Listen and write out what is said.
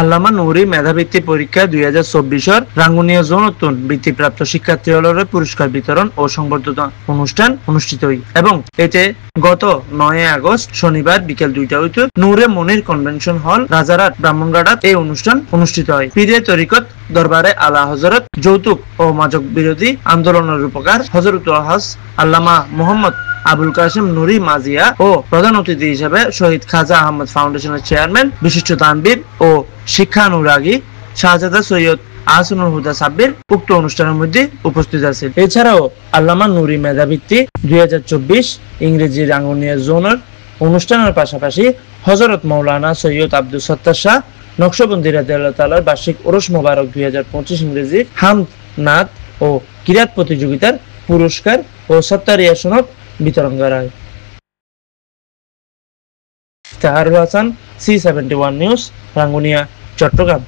আল্লামা নুরি মেধাবৃত্তি পরীক্ষা 2024 রাঙ্গুনিয়া জোন নতুন বৃত্তিপ্রাপ্ত শিক্ষার্থীদের পুরস্কার বিতরণ ও সংবর্ধনা অনুষ্ঠান অনুষ্ঠিত হয় এবং এতে গত 9 আগস্ট শনিবার বিকেল 2টা হইতে নূরে মনির কনভেনশন হল রাজারহাট ব্রাহ্মণবাড়িয়া এই অনুষ্ঠান অনুষ্ঠিত হয়। পীরে তরিকত দরবারে আলা হযরত যৌতুক ও মাদক বিরোধী আন্দোলনের রূপকার হযরত ওয়াহাজ আল্লামা মোহাম্মদ আবুল কাসেম নুরি মাজিয়া ও প্রধান অতিথি হিসেবে শহীদ খাজা আহমদ ফাউন্ডেশনের চেয়ারম্যান বিশিষ্ট তানবীর ও শিক্ষানুরাগী শাহজাদা সৈয়দ আহসানুল হুদা সাব্বির উক্ত অনুষ্ঠানের মধ্যে উপস্থিত আছেন। এছাড়াও আল্লামা নুরি মেধাবৃত্তি 2024 ইংরেজি রাঙ্গুনিয়া জোনের অনুষ্ঠানের পাশাপাশি হযরত মাওলানা সৈয়দ আব্দুল সত্তার শাহ নকশবন্দি রাদিয়াল্লাহু তাআলার বার্ষিক ওরস মোবারক 2025 ইংরেজি হামদ নাত ও কিরাত প্রতিযোগিতার পুরস্কার ও সত্তারিয়া সনদ বিতরণ করা হয়। তাহারুল হাসান, C71 নিউজ, রাঙ্গুনিয়া, চট্টগ্রাম।